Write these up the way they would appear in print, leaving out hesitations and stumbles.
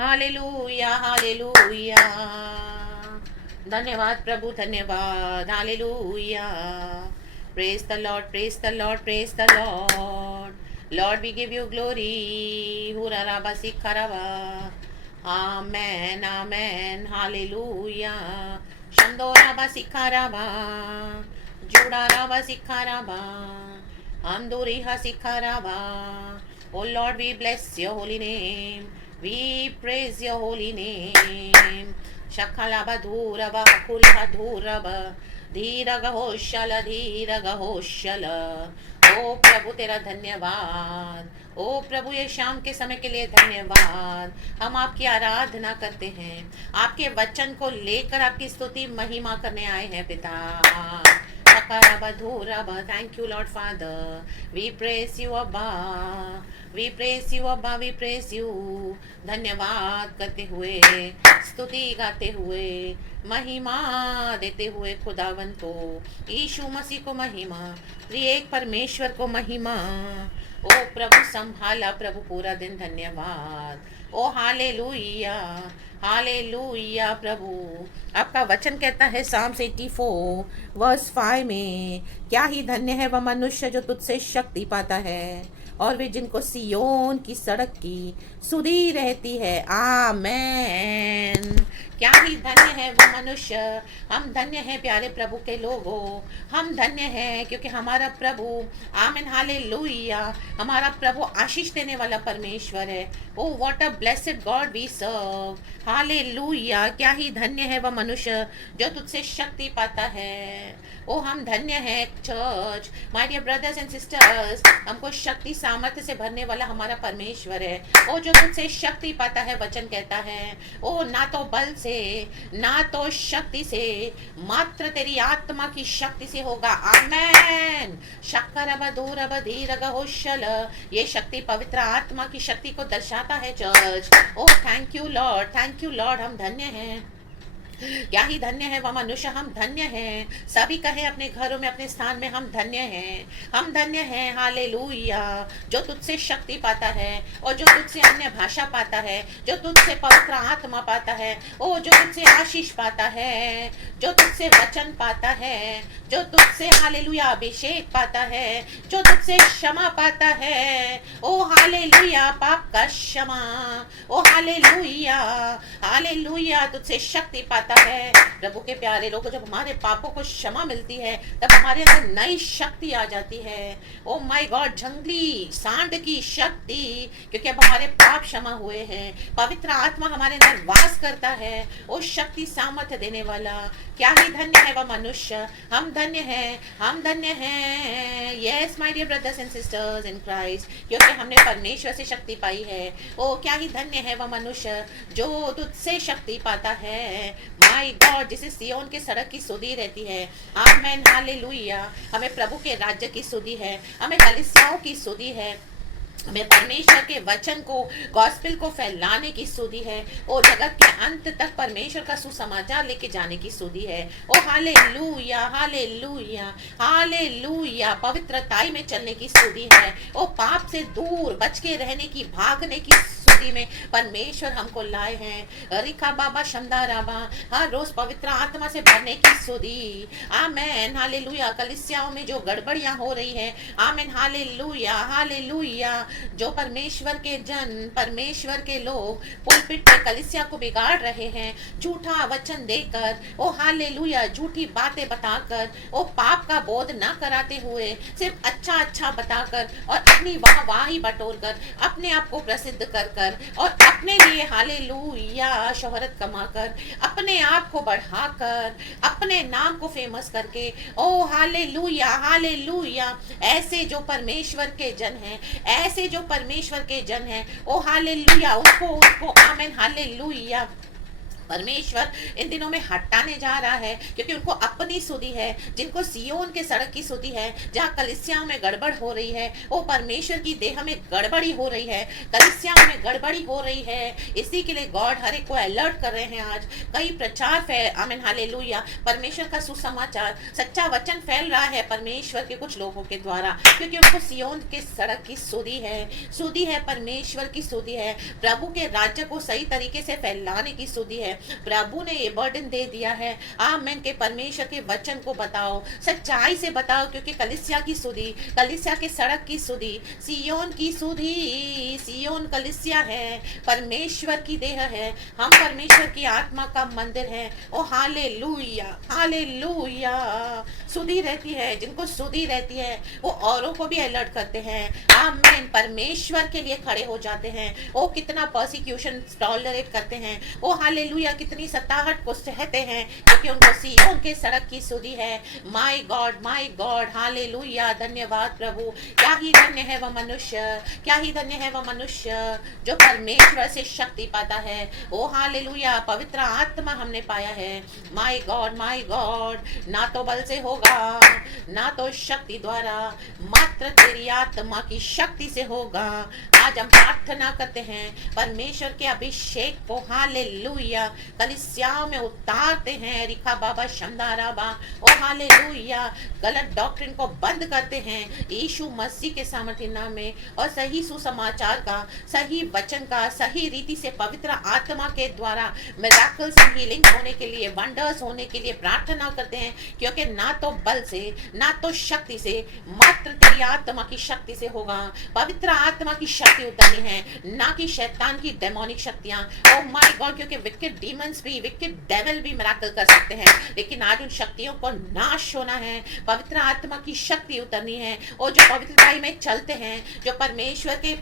Hallelujah hallelujah. धन्यवाद प्रभु, धन्यवाद। Hallelujah. Praise the Lord, praise the Lord, praise the Lord. Lord we give you glory. हुरा राबा सिखाराबा। आमेन आमेन। Hallelujah. शंदो राबा सिखाराबा। जुड़ा राबा सिखाराबा। अंदोरी हा सिखाराबा। Oh Lord, we bless your holy name. We praise your holy name. Shakalaba dhuraba kulha dhuraba. धीरग होशल धीरग होशल। ओ प्रभु तेरा धन्यवाद। ओ प्रभु ये शाम के समय के लिए धन्यवाद। हम आपकी आराधना करते हैं, आपके वचन को लेकर आपकी स्तुति महिमा करने आए हैं पिता। Thank you, Lord Father. We praise you, Abba. We praise you, Abba. We praise you. धन्यवाद करते हुए, स्तुति गाते हुए, महिमा देते हुए खुदावन को, यीशु मसीह को महिमा, त्रिएक परमेश्वर को महिमा। ओ प्रभु संभाला प्रभु पूरा दिन, धन्यवाद। ओ हालेलुया हालेलुया। प्रभु आपका वचन कहता है साम्स 84 वर्स 5 में, क्या ही धन्य है वह मनुष्य जो तुझसे शक्ति पाता है और वे जिनको सियोन की सड़क की सुधी रहती है। आमेन। क्या ही धन्य है वो मनुष्य। हम धन्य हैं प्यारे प्रभु के लोगों, हम धन्य हैं क्योंकि हमारा प्रभु, आमेन हालेलुया, हमारा प्रभु आशीष देने वाला परमेश्वर है। Oh what a blessed God we serve. Hallelujah. क्या ही धन्य है वह मनुष्य जो तुझसे शक्ति पाता है। ओ हम धन्य हैं church, my dear brothers and sisters. हमको शक्ति सामर्थ्य से भरने वाला हमारा परमेश्वर है। ओ जो तुझसे शक्ति पाता है, वचन कहता है, ओ ना तो बल से ना तो शक्ति से, मात्र तेरी आत्मा की शक्ति से होगा। आमेन। शक्कर दूर धीरग होशल। ये शक्ति पवित्र आत्मा की शक्ति को दर्शाता है church. Oh thank you Lord, thank you Lord. हम धन्य हैं। क्या ही धन्य है वह मनुष्य। हम धन्य हैं। सभी कहे अपने घरों में, अपने स्थान में, हम धन्य हैं, हम धन्य हैं। हालेलुया। जो तुझसे शक्ति पाता है और जो तुझसे अन्य भाषा पाता है, जो तुझसे पवित्र आत्मा पाता है, ओ जो तुझसे आशीष पाता है, जो तुझसे वचन पाता है, जो तुझसे हालेलुया अभिषेक पाता है, जो तुझसे क्षमा पाता है। ओ हालेलुया पाप का क्षमा। ओ हालेलुया हालेलुया तुझसे शक्ति पाता है। प्रभु के प्यारे लोगों, जब हमारे पापों को क्षमा मिलती है तब हमारे अंदर नई शक्ति आ जाती है। ओ माय गॉड, जंगली सांड की शक्ति, क्योंकि अब हमारे पाप क्षमा हुए हैं, पवित्र आत्मा हमारे अंदर वास करता है। ओ शक्ति सामर्थ्य देने वाला, क्या ही धन्य है वह मनुष्य। हम धन्य हैं, हम धन्य हैं। Yes my dear brothers and sisters in Christ, क्योंकि हमने परमेश्वर से शक्ति पाई है। ओ क्या ही धन्य है वह मनुष्य जो तुझसे शक्ति पाता है। माय गॉड, जिसे सियोन के सड़क की सुधी रहती है। Amen hallelujah. हमें प्रभु के राज्य की सुधी है, हमें कलीसियाओं की सुधी है, हमें परमेश्वर के वचन को, गॉस्पेल को फैलाने की सुधी है। ओ जगत के अंत तक परमेश्वर का सुसमाचार लेके जाने की सुधी है। ओ हालेलुया हालेलुया हालेलुया। पवित्रताई में चलने की सुधी है। ओ पाप से दूर बच के रहने की, भागने की सुधी में परमेश्वर हमको लाए हैं। रिका बाबा शंदा राबा, हर रोज पवित्र आत्मा से भरने की सुधी। Amen hallelujah. कलीसियाओं में जो गड़बड़ियां हो रही है, आमेन हालेलुया हालेलुया, जो परमेश्वर के जन, परमेश्वर के लोग पुलपिट पे कलीसिया को बिगाड़ रहे हैं, झूठा वचन देकर, ओ हालेलुया, झूठी बातें बताकर, ओ पाप का बोध न कराते हुए सिर्फ अच्छा अच्छा बताकर और अपनी वाहवाही बटोर कर, अपने आप को प्रसिद्ध कर कर और अपने लिए हालेलुया शोहरत कमाकर, अपने आप को बढ़ाकर, अपने नाम को फेमस करके, ओ हालेलुया हालेलुया, ऐसे जो परमेश्वर के जन हैं, ऐसे जो परमेश्वर के जन हैं, ओ हालेलुया, उसको आमेन हालेलुया परमेश्वर इन दिनों में हटाने जा रहा है, क्योंकि उनको अपनी सुधि है, जिनको सियोन के सड़क की सुधि है, जहाँ कलीसियाओं में गड़बड़ हो रही है, वो परमेश्वर की देह में गड़बड़ी हो रही है, कलीसियाओं में गड़बड़ी हो रही है। इसी के लिए गॉड हर एक को अलर्ट कर रहे हैं। आज कई प्रचार आमीन हालेलुया, परमेश्वर का सुसमाचार, सच्चा वचन फैल रहा है परमेश्वर के कुछ लोगों के द्वारा, क्योंकि उनको सियोन के सड़क की सुधि है, परमेश्वर की सुधि है, प्रभु के राज्य को सही तरीके से फैलाने की सुधि है। प्रभु ने ये बर्डन दे दिया है। आमीन के परमेश्वर के वचन को बताओ, सच्चाई से बताओ, क्योंकि कलीसिया की सुधि, कलीसिया के सड़क की सुधि, सियोन की सुधि, सियोन कलीसिया है, परमेश्वर की देह है, हम परमेश्वर की आत्मा का मंदिर है। ओ हालेलुया, हालेलुया। सुधि रहती है, जिनको सुधि रहती है वो औरों को भी अलर्ट करते हैं। आमीन, परमेश्वर के लिए खड़े हो जाते हैं। वो कितना पर्सिक्यूशन टॉलरेट करते हैं, वो हालेलुया कितनी सताहट को सहते हैं, क्योंकि उनको सियोन के सड़क की सुधि है। My God, hallelujah. धन्यवाद प्रभु। क्या ही धन्य है वह मनुष्य, क्या ही धन्य है वह मनुष्य जो परमेश्वर से शक्ति पाता है। ओ हालेलुया, पवित्र आत्मा हमने पाया है। माय गॉड, ना तो बल से होगा, ना तो शक्ति द्वारा, मात्र तेरी आत्मा की शक्ति से होगा। आज हम प्रार्थना करते हैं, परमेश्वर के अभिषेक को हालेलुया कलीसियाओं में उतारते हैं। रिखा बाबा शमदाराबा, ओ हालेलुया, गलत डॉक्ट्रिन को बंद करते हैं यीशु मसीह के सामर्थ्य नाम में, और सही सुसमाचार का, सही वचन का, सही रीति से पवित्र आत्मा के द्वारा मिरेकल्स हीलिंग होने के लिए, वंडर्स होने के लिए प्रार्थना करते हैं, क्योंकि ना तो बल से, ना तो शक्ति से, मात्र तेरी आत्मा की शक्ति से होगा। पवित्र आत्मा की शक्ति उतरनी है, ना कि शैतान की डेमोनिक शक्तियां। ओह माय गॉड, क्योंकि विकेड डीमंस भी, विकेड डेविल भी मिरेकल कर सकते हैं, लेकिन आज उन शक्तियों को नाश होना है। पवित्र आत्मा की शक्ति उतरनी है, और जो पवित्रताई में चलते हैं, जो परमेश्वर के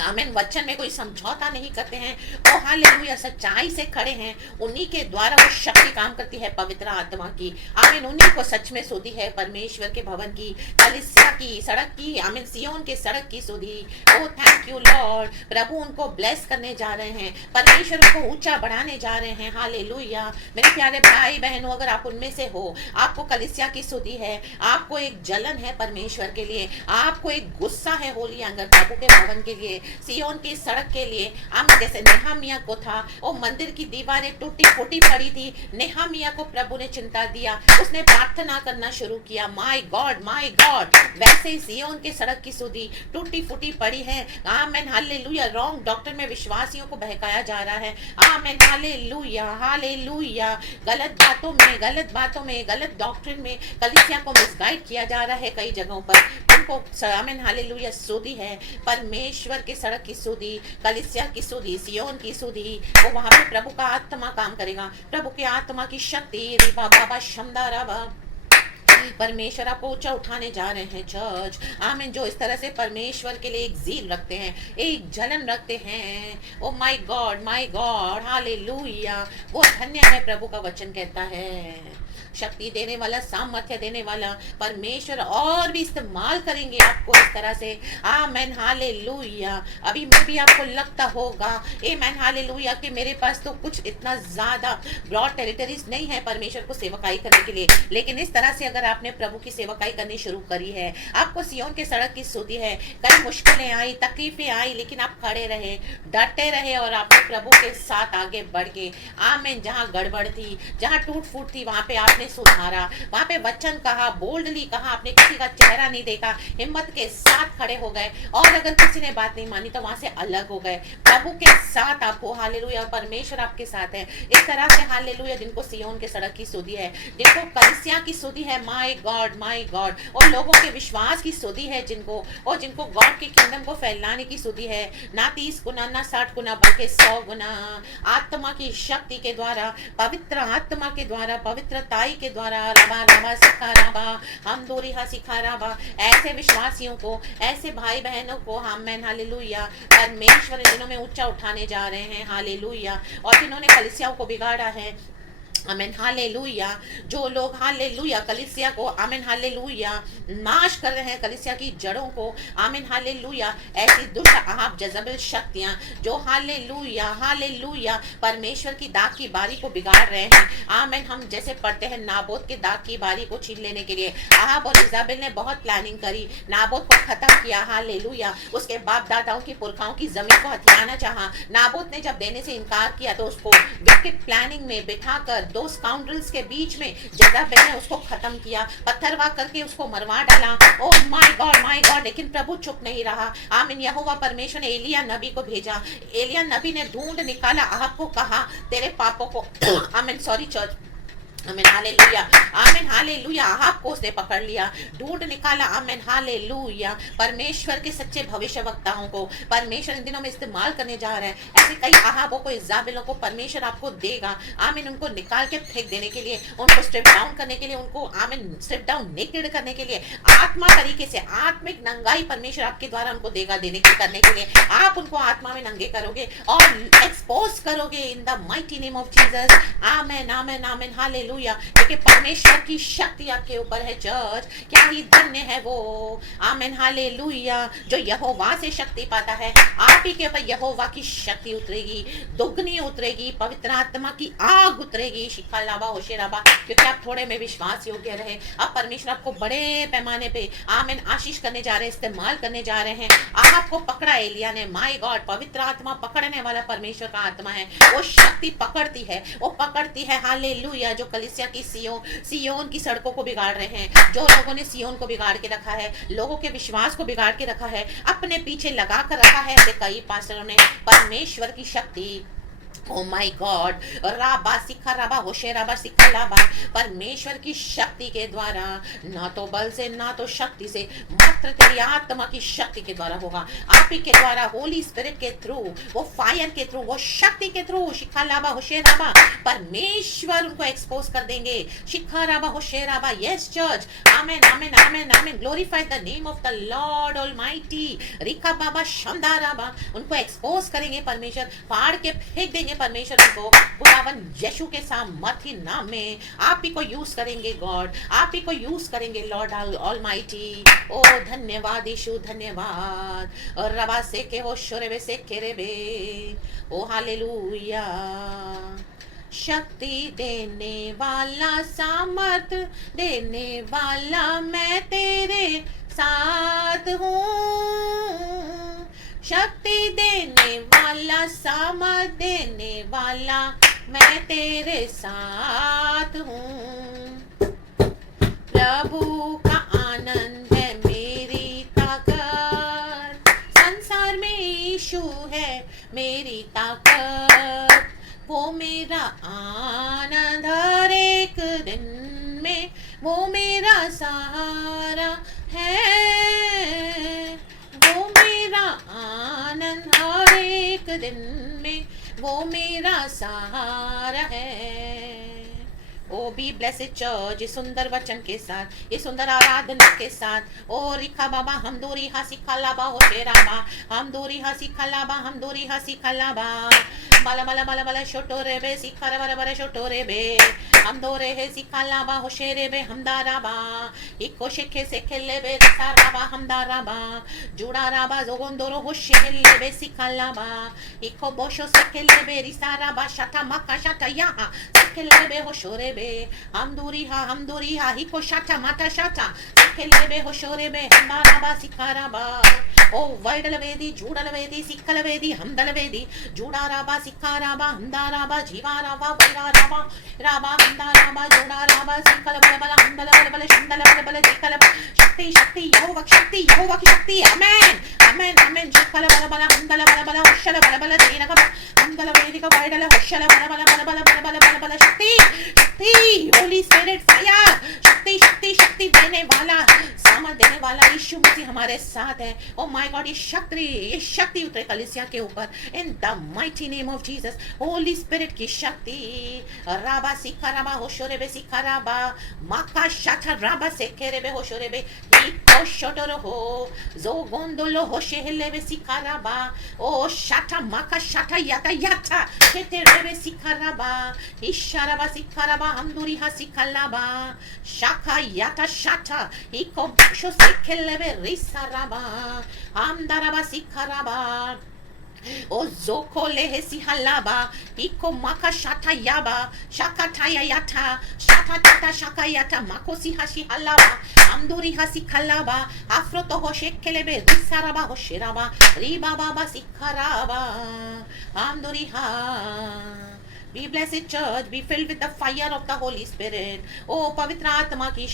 आमीन वचन में कोई समझौता नहीं करते हैं, ओ हालेलुया सच्चाई से खड़े हैं, उन्हीं के द्वारा वो शक्ति काम करती है पवित्र आत्मा की। आमीन, उन्हीं को सच में सुधि है परमेश्वर के भवन की, कलीसिया की सड़क की, आमीन सियोन के सड़क की सुधि। ओ थैंक यू लॉर्ड। प्रभु उनको ब्लेस करने जा रहे हैं, परमेश्वर उनको ऊंचा बढ़ाने जा रहे हैं। हालेलुया। मेरे प्यारे भाई बहनों, अगर आप उनमें से हो, आपको कलीसिया की सुधि है, आपको एक जलन है परमेश्वर के लिए, आपको एक गुस्सा है होली आंगन प्रभु के भवन के लिए, सियोन की सड़क के लिए। आमीन, जैसे नेहमिया को था, वो मंदिर की दीवारें टूटी फूटी पड़ी थी, नेहमिया को प्रभु ने चिंता दिया, उसने प्रार्थना करना शुरू किया, माय गॉड, वैसे ही सियोन के सड़क की सुधि टूटी फूटी पड़ी है। आमीन हालेलुया। रॉन्ग डॉक्टर में विश्वासियों को बहकाया जा रहा है। आमीन हालेलुया, हालेलुया। गलत बातों में, गलत डॉक्ट्रिन में कलीसिया को मिसगाइड किया जा रहा है कई जगहों पर। उनको आमीन हालेलुया सुधि है, परमेश्वर के सड़क की सुधि, कलीसिया की सुधि, सियोन की सुधि। वो वहां पे प्रभु का आत्मा काम करेगा, प्रभु के आत्मा की शक्ति। रिबा बाबा शमदाराबा, परमेश्वर आपको ऊंचा उठाने जा रहे हैं चर्च। आमीन, जो इस तरह से परमेश्वर के लिए एक जील रखते हैं, एक जलन रखते हैं, ओ माय गॉड, हालेलुया, वो धन्य है। प्रभु का वचन कहता है शक्ति देने वाला, सामर्थ्य देने वाला परमेश्वर और भी इस्तेमाल करेंगे आपको इस तरह से। आमीन हालेलुया। अभी में भी आपको लगता होगा आमीन हालेलुया कि मेरे पास तो कुछ इतना ज्यादा ब्रॉड टेरिटरीज नहीं है परमेश्वर को सेवकाई करने के लिए, लेकिन इस तरह से अगर आपने प्रभु की सेवकाई करनी शुरू करी है, आपको सियोन के सड़क की सुधि है, कई मुश्किलें आई, तकलीफें आई, लेकिन आप खड़े रहे, डटे रहे, और आपने प्रभु के साथ आगे बढ़ के आमीन, जहाँ गड़बड़ थी, जहाँ टूट फूट थी, वहां पे आपने सुधारा, वहां पे वचन कहा, बोल्डली कहा, आपने किसी का चेहरा नहीं देखा, हिम्मत के साथ खड़े हो गए, और अगर किसी ने बात नहीं मानी तो वहां से अलग हो गए। प्रभु के साथ आपको हालेलुया, परमेश्वर आपके साथ है। इस तरह से हालेलुया, जिनको सियोन के सड़क की सुधि है, जिनको कलीसिया की सुधि है, माय गॉड, और लोगों के विश्वास की सुधि है, जिनको गॉड के किंगडम को फैलाने की सुधि है, ना 30 गुना, ना 60 गुना, बल्कि 100 गुना आत्मा की शक्ति के द्वारा, पवित्र आत्मा के द्वारा, पवित्रताई के द्वारा। रबा सिखा रबा, हम दोरिहा सिखा रबा। ऐसे विश्वासियों को, ऐसे भाई बहनों को आमीन हालेलुया परमेश्वर इन दिनों में ऊंचा उठाने जा रहे हैं। हालेलुया। और जिन्होंने कलीसियाओं को बिगाड़ा है, आमेन हालेलुया। जो लोग हालेलुया कलीसिया को आमेन हालेलुया नाश कर रहे हैं, कलीसिया की जड़ों को आमेन हालेलुया, ऐसी दुष्ट आप जजबेल शक्तियां जो हालेलुया हालेलुया परमेश्वर की दाग की बारी को बिगाड़ रहे हैं। आमेन। हम जैसे पढ़ते हैं नाबोत के दाग की बारी को छीन लेने के लिए आहाब और इजाबेल ने बहुत प्लानिंग करी, नाबोत को खत्म किया हालेलुया। उसके बाप दादाओं की पुरखाओं की जमीन को हथियाना चाहा। नाबोत ने जब देने से इनकार किया तो उसको विकेट प्लानिंग में बिठाकर दो स्काउंड्रल्स के बीच में जेज़ाबेल ने उसको खत्म किया, पत्थरवा करके उसको मरवा डाला। ओह माय गॉड, लेकिन प्रभु चुप नहीं रहा। आमीन। यहोवा परमेश्वर ने एलिया नबी को भेजा। एलिया नबी ने ढूंढ निकाला, आहाब को कहा तेरे पापों को आमीन सॉरी चर्च आमीन हालेलुया आमीन हालेलुया। आहाब को उसने पकड़ लिया, ढूंढ निकाला। आमीन हालेलुया। परमेश्वर के सच्चे भविष्य वक्ताओं को परमेश्वर इन दिनों में इस्तेमाल करने जा रहे हैं। ऐसे कई आहाबों को, इज़ाबेलों को परमेश्वर आपको देगा। आमीन। उनको निकाल के फेंक देने के लिए, उनको स्ट्रिप डाउन करने के लिए, उनको आमीन स्ट्रिप डाउन नेकेड करने के लिए, आत्मा तरीके से आत्मिक नंगाई परमेश्वर आपके द्वारा उनको देगा देने के करने के लिए। आप उनको आत्मा में नंगे करोगे और एक्सपोज करोगे in the mighty name of Jesus. आमीन आमीन आमीन हालेलुया। क्योंकि परमेश्वर की शक्ति आपके ऊपर है चर्च। क्या ही धन्य है वो आमीन हालेलुया जो यहोवा से शक्ति पाता है। आप ही के ऊपर यहोवा की शक्ति उतरेगी, दुगनी उतरेगी, पवित्र आत्मा की आग उतरेगी। शिखालाबा होशेराबा। क्योंकि आप थोड़े में विश्वास योग्य रहे, अब परमेश्वर आपको बड़े पैमाने पे आमीन आशीष करने जा रहे हैं, इस्तेमाल करने जा रहे हैं। आपको पकड़ा एलिया ने, माय गॉड। पवित्र आत्मा पकड़ने वाला परमेश्वर का आत्मा है, वो शक्ति पकड़ती है, वो पकड़ती है हालेलुया। जो कलीसिया की सियोन की सड़कों को बिगाड़ रहे हैं, जो लोगों ने सियोन को बिगाड़ के रखा है, लोगों के विश्वास को बिगाड़ के रखा है, अपने पीछे लगा कर रखा है, ऐसे कई पास्टरों ने परमेश्वर की शक्ति ओ माय गॉड राबा सिखा राबा होशे राबा सिखा लाबा परमेश्वर की शक्ति के द्वारा, ना तो बल से ना तो शक्ति से, मात्र तेरी आत्मा की शक्ति के द्वारा होगा। आप ही के द्वारा, होली स्पिरिट के थ्रू, वो फायर के थ्रू, वो शक्ति के थ्रू शिखा लाबा होशे राबा परमेश्वर उनको एक्सपोज कर देंगे। शिखा राबा होशे राबा। Yes church. Amen amen amen amen. Glorify the name of the Lord almighty. रिका बाबा शंदा राबा उनको एक्सपोज करेंगे परमेश्वर, फाड़ के फेंक देंगे परमेश्वर को खुदावन यीशु के सामर्थी नाम में। आप ही को यूज करेंगे गॉड, आप ही को यूज करेंगे लॉर्ड ऑलमाइटी। ओ धन्यवाद यीशु, धन्यवाद। और रबा से के हो शोरेबे से केरेबे। ओ हालेलुया। शक्ति देने वाला, सामर्थ देने वाला, मैं तेरे साथ हूँ। शक्ति देने वाला, सामर्थ देने वाला, मैं तेरे साथ हूँ। प्रभु का आनंद है मेरी ताकत, संसार में यीशु है मेरी ताकत। वो मेरा आनंद हर एक दिन में, वो मेरा सहारा है। वो मेरा आनंद हर एक दिन में, वो मेरा सहारा है। ओ बी ब्लेसेड चर्च, ये सुंदर वचन के साथ, ये सुंदर आराधना के साथ। ओ रिखा बाबा हम दूरी हसी खलाबा हो शेराबा, हम दूरी हसी खलाबा, हम दूरी हसी खलाबा। मला मला मला मला शोटोरे बे सिखा बरे बरे शोटोरे बे, हम दोरे है सिखा लाबा हो शेरे बे हमदाराबा। इको शेखे से खेले बे साराबा हमदाराबा, जुड़ा राबा जोगोंदोरो हो शेले बे सिखा लाबा। इको बोशो से खेले बे रिसाराबा शाटा मका शाटा यहाँ से खेले बे हो शोरे बे। हम दूरी हा हिको शाटा माता शाटा खेले बे हो शोरे बे हमदाराबा सिखाराबा। ओ वैडल वेदी जूडल वेदी सिखल वेदी हमदल वेदी, जूड़ा राबा सिखा राबा हमदा राबा जीवा राबा वैरा राबा राबा हमदा राबा जूड़ा राबा सिखल बल बल हमदल बल बल शंदल बल बल सिखल शक्ति शक्ति यहोवा की शक्ति। आमेन आमेन आमेन। सिखल बल बल हमदल बल बल होशल बल बल दीन का हमदल वेदी का वैडल होशल बल बल बल बल बल बल बल बल शक्ति शक्ति होली स्पिरिट फायर। शक्ति शक्ति शक्ति देने वाला, सामर्थ देने वाला यीशु मसीह हमारे साथ है। ओ माय गॉड ये शक्ति उतरे कलीसिया के ऊपर in the mighty name of Jesus. Holi spirit की शक्ति। राबा सिखा राबा होशोरे बे सिखा राबा माका शाथा राबा सेकेरे बे होशोरे बे। इको shotoro ho, zo gondolo ho shehelebe sikaraba, o shata maka shata yata yata, sheterebe sikaraba, isharaba sikaraba, hamduri hasikalaba, shaka yata shata, iko basho sekelebe risaraba, amdaraba sikaraba. O zoko lehesi halaba, iko maka shata yaba, shakataya yata, shata tata shakayata, makosi hashi halaba, amduri hasi kalaba, afroto hoshe kelebe, risaraba hoshiraba, riba baba sikaraba, amduri ha. Be blessed church, be filled with the fire of the Holy Spirit. ओ पवित्र आत्मा की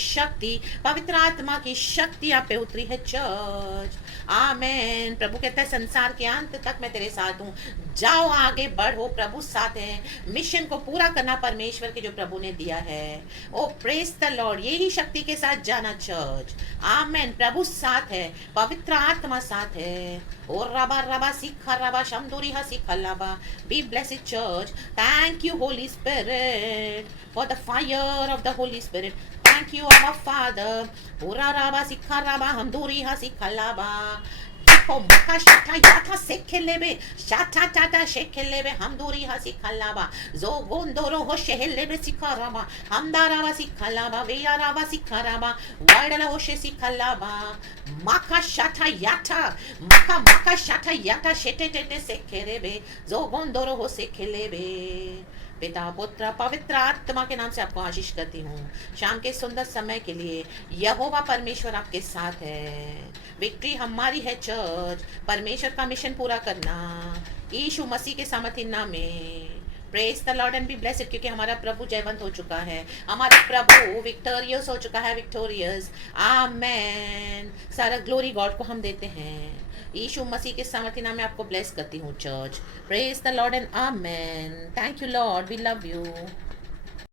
शक्ति आप पे उतरी है church. आमेन. प्रभु कहते हैं संसार के अंत तक मैं तेरे साथ हूँ. जाओ आगे बढ़ो, प्रभु साथ है. मिशन को पूरा करना परमेश्वर के जो प्रभु ने दिया है. ओ प्रेज द लॉर्ड. यही शक्ति के साथ जाना चर्च. आमेन. प्रभु साथ है, पवित्र आत्मा साथ है. ओ रबा रबा सिखा रबा शमदूरी हा सिखा लाबा. Be blessed church. Thank you, Holy Spirit, for the fire of the Holy Spirit. Thank you, our Father. Ura raba sikha raba hamduri ha sikha laba. Iko maka shata yata sekelebe. Shata tata shekelebe hamduri ha sikha laba. Zo gondoro ho shehelebe sikha raba. Hamdaraba sikha laba. Veya raba sikha raba. Waidala ho she sikha laba. Maka shata yata. Maka shata yata shete tete sekelebe. Zo gondoro ho sekelebe. पिता पुत्र पवित्र आत्मा के नाम से आपको आशीष करती हूँ. शाम के सुंदर समय के लिए यहोवा परमेश्वर आपके साथ है. विक्ट्री हमारी है चर्च. परमेश्वर का मिशन पूरा करना यीशु मसीह के सामर्थ्य नाम में. Praise the Lord and be blessed. क्योंकि हमारा प्रभु जयवंत हो चुका है. हमारा प्रभु विक्टोरियस हो चुका है. विक्टोरियस. आमेन. सारा ग्लोरी गॉड को हम देते हैं. यीशु मसीह के सामर्थ्य नाम में आपको ब्लेस करती हूँ church. Praise the Lord and amen. Thank you Lord. We love you.